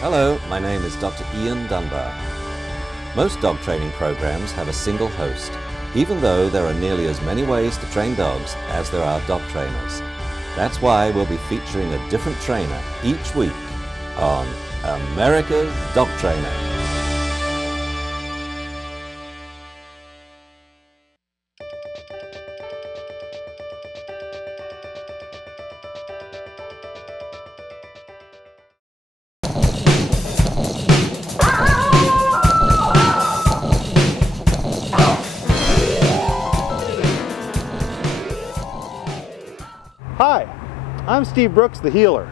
Hello, my name is Dr. Ian Dunbar. Most dog training programs have a single host, even though there are nearly as many ways to train dogs as there are dog trainers. That's why we'll be featuring a different trainer each week on America's Dog Trainer. Hi, I'm Steve Brooks, the healer.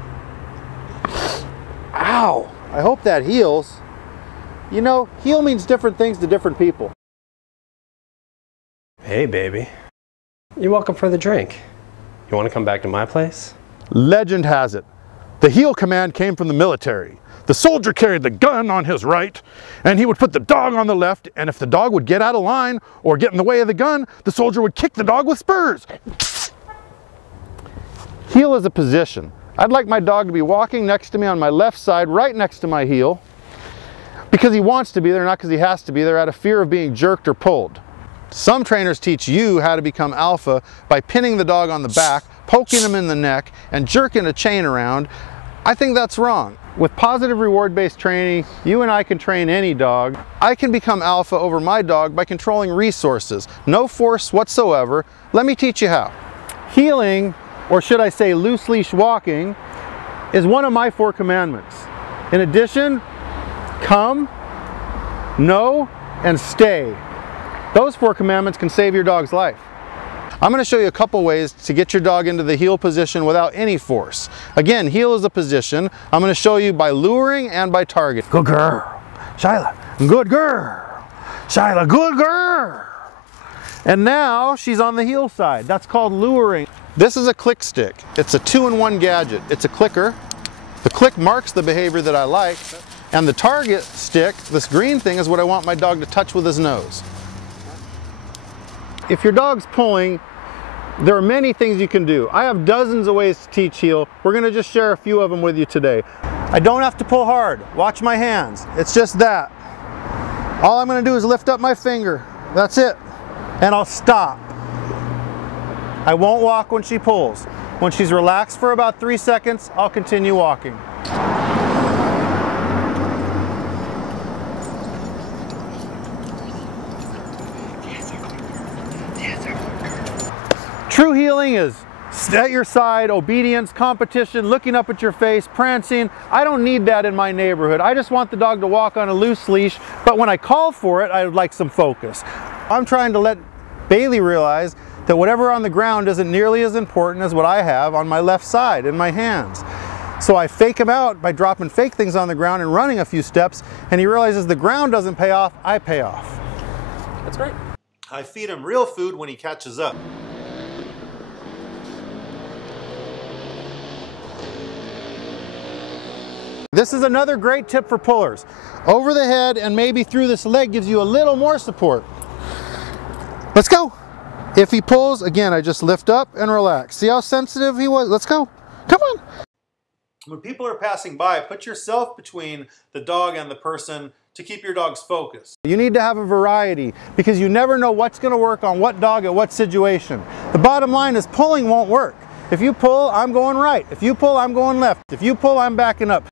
Ow! I hope that heals. You know, heal means different things to different people. Hey, baby. You're welcome for the drink. You want to come back to my place? Legend has it, the heal command came from the military. The soldier carried the gun on his right, and he would put the dog on the left, and if the dog would get out of line or get in the way of the gun, the soldier would kick the dog with spurs. Heel is a position. I'd like my dog to be walking next to me on my left side, right next to my heel, because he wants to be there, not because he has to be there, out of fear of being jerked or pulled. Some trainers teach you how to become alpha by pinning the dog on the back, poking him in the neck, and jerking a chain around. I think that's wrong. With positive reward-based training, you and I can train any dog. I can become alpha over my dog by controlling resources. No force whatsoever. Let me teach you how. Healing, or should I say loose leash walking, is one of my 4 commandments. In addition, come, know, and stay. Those 4 commandments can save your dog's life. I'm going to show you a couple ways to get your dog into the heel position without any force. Again, heel is a position. I'm going to show you by luring and by target. Good girl, Shyla. Good girl, Shyla. Good girl. And now she's on the heel side. That's called luring. This is a click stick. It's a 2-in-1 gadget. It's a clicker. The click marks the behavior that I like, and the target stick, this green thing, is what I want my dog to touch with his nose. If your dog's pulling, there are many things you can do. I have dozens of ways to teach heel. We're going to just share a few of them with you today. I don't have to pull hard. Watch my hands. It's just that. All I'm going to do is lift up my finger. That's it. And I'll stop. I won't walk when she pulls. When she's relaxed for about 3 seconds, I'll continue walking. True healing is at your side, obedience, competition, looking up at your face, prancing. I don't need that in my neighborhood. I just want the dog to walk on a loose leash, but when I call for it, I would like some focus. I'm trying to let Bailey realize that whatever on the ground isn't nearly as important as what I have on my left side in my hands. So I fake him out by dropping fake things on the ground and running a few steps, and he realizes the ground doesn't pay off, I pay off. That's great. I feed him real food when he catches up. This is another great tip for pullers. Over the head and maybe through this leg gives you a little more support. Let's go. If he pulls, again, I just lift up and relax. See how sensitive he was? Let's go. Come on. When people are passing by, put yourself between the dog and the person to keep your dog's focus. You need to have a variety because you never know what's going to work on what dog at what situation. The bottom line is pulling won't work. If you pull, I'm going right. If you pull, I'm going left. If you pull, I'm backing up.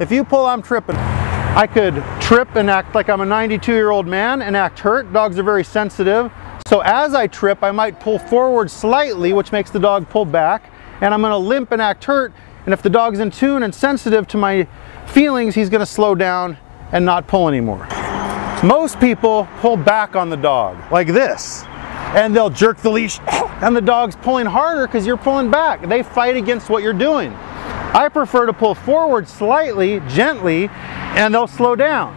If you pull, I'm tripping. I could trip and act like I'm a 92-year-old man and act hurt. Dogs are very sensitive. So as I trip, I might pull forward slightly, which makes the dog pull back, and I'm going to limp and act hurt. And if the dog's in tune and sensitive to my feelings, he's going to slow down and not pull anymore. Most people pull back on the dog like this, and they'll jerk the leash, and the dog's pulling harder because you're pulling back. They fight against what you're doing. I prefer to pull forward slightly, gently, and they'll slow down.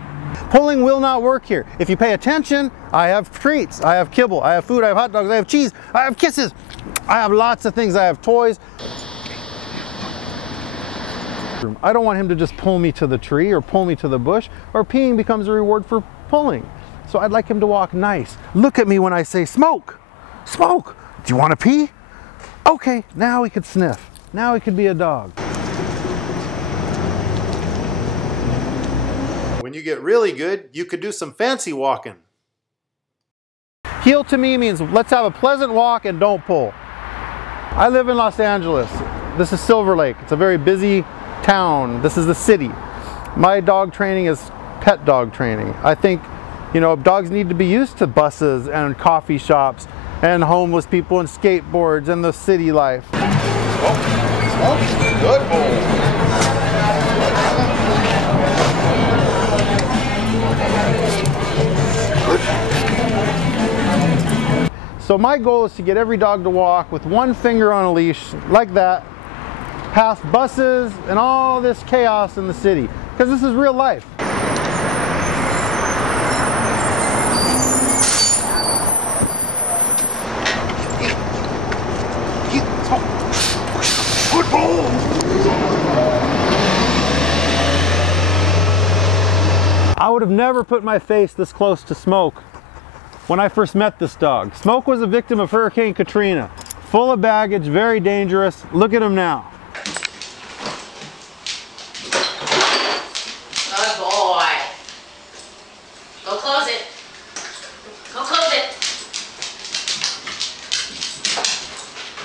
Pulling will not work here. If you pay attention, I have treats, I have kibble, I have food, I have hot dogs, I have cheese, I have kisses, I have lots of things, I have toys. I don't want him to just pull me to the tree or pull me to the bush, or peeing becomes a reward for pulling. So I'd like him to walk nice. Look at me when I say smoke, smoke. Do you want to pee? Okay, now he could sniff. Now he could be a dog. you get really good, you could do some fancy walking. Heel to me means let's have a pleasant walk and don't pull. I live in Los Angeles. This is Silver Lake. It's a very busy town. This is the city. My dog training is pet dog training. I think, you know, dogs need to be used to buses and coffee shops and homeless people and skateboards and the city life. Oh, good boy. So my goal is to get every dog to walk with one finger on a leash, like that, past buses and all this chaos in the city, because this is real life. Good boy. I would have never put my face this close to Smoke when I first met this dog. Smoke was a victim of Hurricane Katrina. Full of baggage, very dangerous. Look at him now. Good boy. Go close it. Go close it.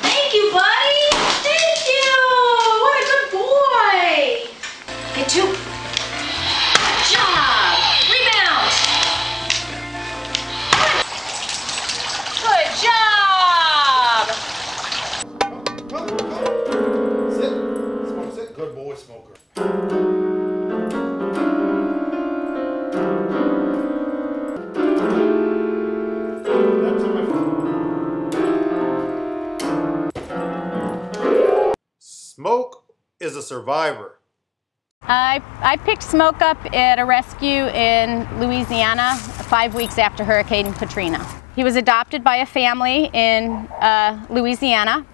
Thank you, buddy. Thank you. What a good boy. Get two. Good job. Rebound. Good job. Sit. Smoke, sit. Good boy, Smoker. Smoke is a survivor. I picked Smoke up at a rescue in Louisiana 5 weeks after Hurricane Katrina. He was adopted by a family in Louisiana,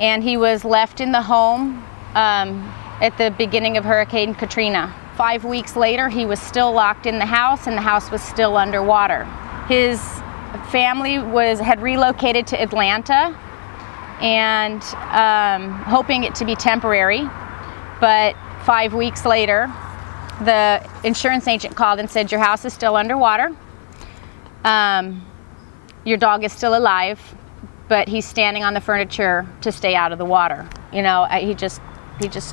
and he was left in the home at the beginning of Hurricane Katrina. 5 weeks later, he was still locked in the house, and the house was still underwater. His family had relocated to Atlanta, and hoping it to be temporary, but 5 weeks later, the insurance agent called and said, your house is still underwater, your dog is still alive, but he's standing on the furniture to stay out of the water. You know, he just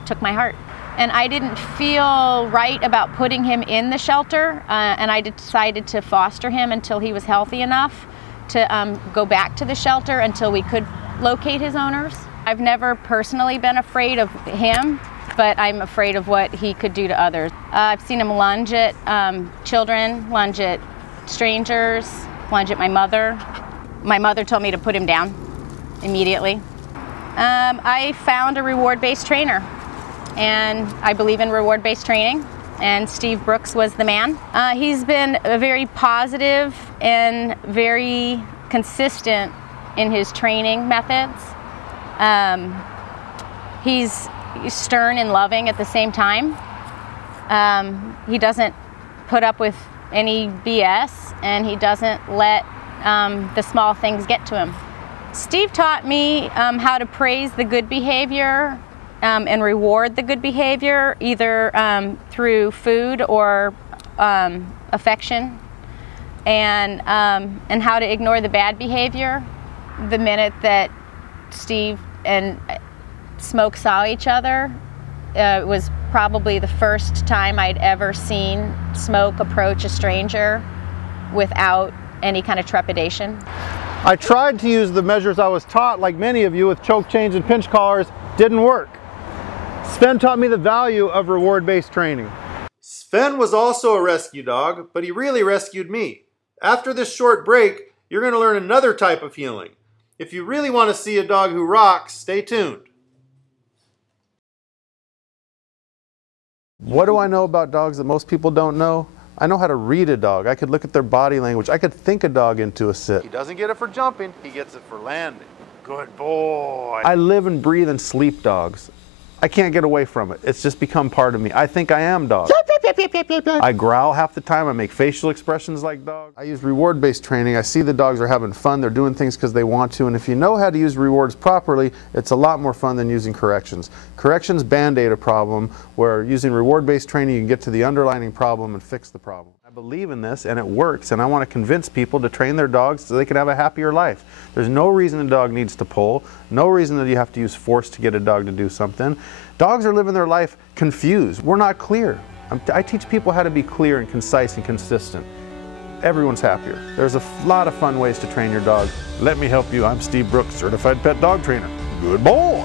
took my heart. And I didn't feel right about putting him in the shelter, and I decided to foster him until he was healthy enough to go back to the shelter until we could locate his owners. I've never personally been afraid of him, but I'm afraid of what he could do to others. I've seen him lunge at children, lunge at strangers, lunge at my mother. My mother told me to put him down immediately. I found a reward-based trainer, and I believe in reward-based training, and Steve Brooks was the man. He's been very positive and very consistent in his training methods. He's stern and loving at the same time. He doesn't put up with any BS, and he doesn't let the small things get to him. Steve taught me how to praise the good behavior and reward the good behavior, either through food or affection, and how to ignore the bad behavior. The minute that Steve and Smoke saw each other, it was probably the first time I'd ever seen Smoke approach a stranger without any kind of trepidation. I tried to use the measures I was taught, like many of you, with choke chains and pinch collars. Didn't work. Sven taught me the value of reward-based training. Sven was also a rescue dog, but he really rescued me. After this short break, you're going to learn another type of healing. If you really want to see a dog who rocks, stay tuned. What do I know about dogs that most people don't know? I know how to read a dog. I could look at their body language. I could think a dog into a sit. He doesn't get it for jumping, he gets it for landing. Good boy. I live and breathe and sleep dogs. I can't get away from it. It's just become part of me. I think I am dog. I growl half the time. I make facial expressions like dog. I use reward-based training. I see the dogs are having fun. They're doing things because they want to. And if you know how to use rewards properly, it's a lot more fun than using corrections. Corrections band-aid a problem, where using reward-based training you can get to the underlying problem and fix the problem. I believe in this and it works, and I want to convince people to train their dogs so they can have a happier life. There's no reason a dog needs to pull, no reason that you have to use force to get a dog to do something. Dogs are living their life confused. We're not clear. I teach people how to be clear and concise and consistent. Everyone's happier. There's a lot of fun ways to train your dog. Let me help you. I'm Steve Brooks, Certified Pet Dog Trainer. Good boy.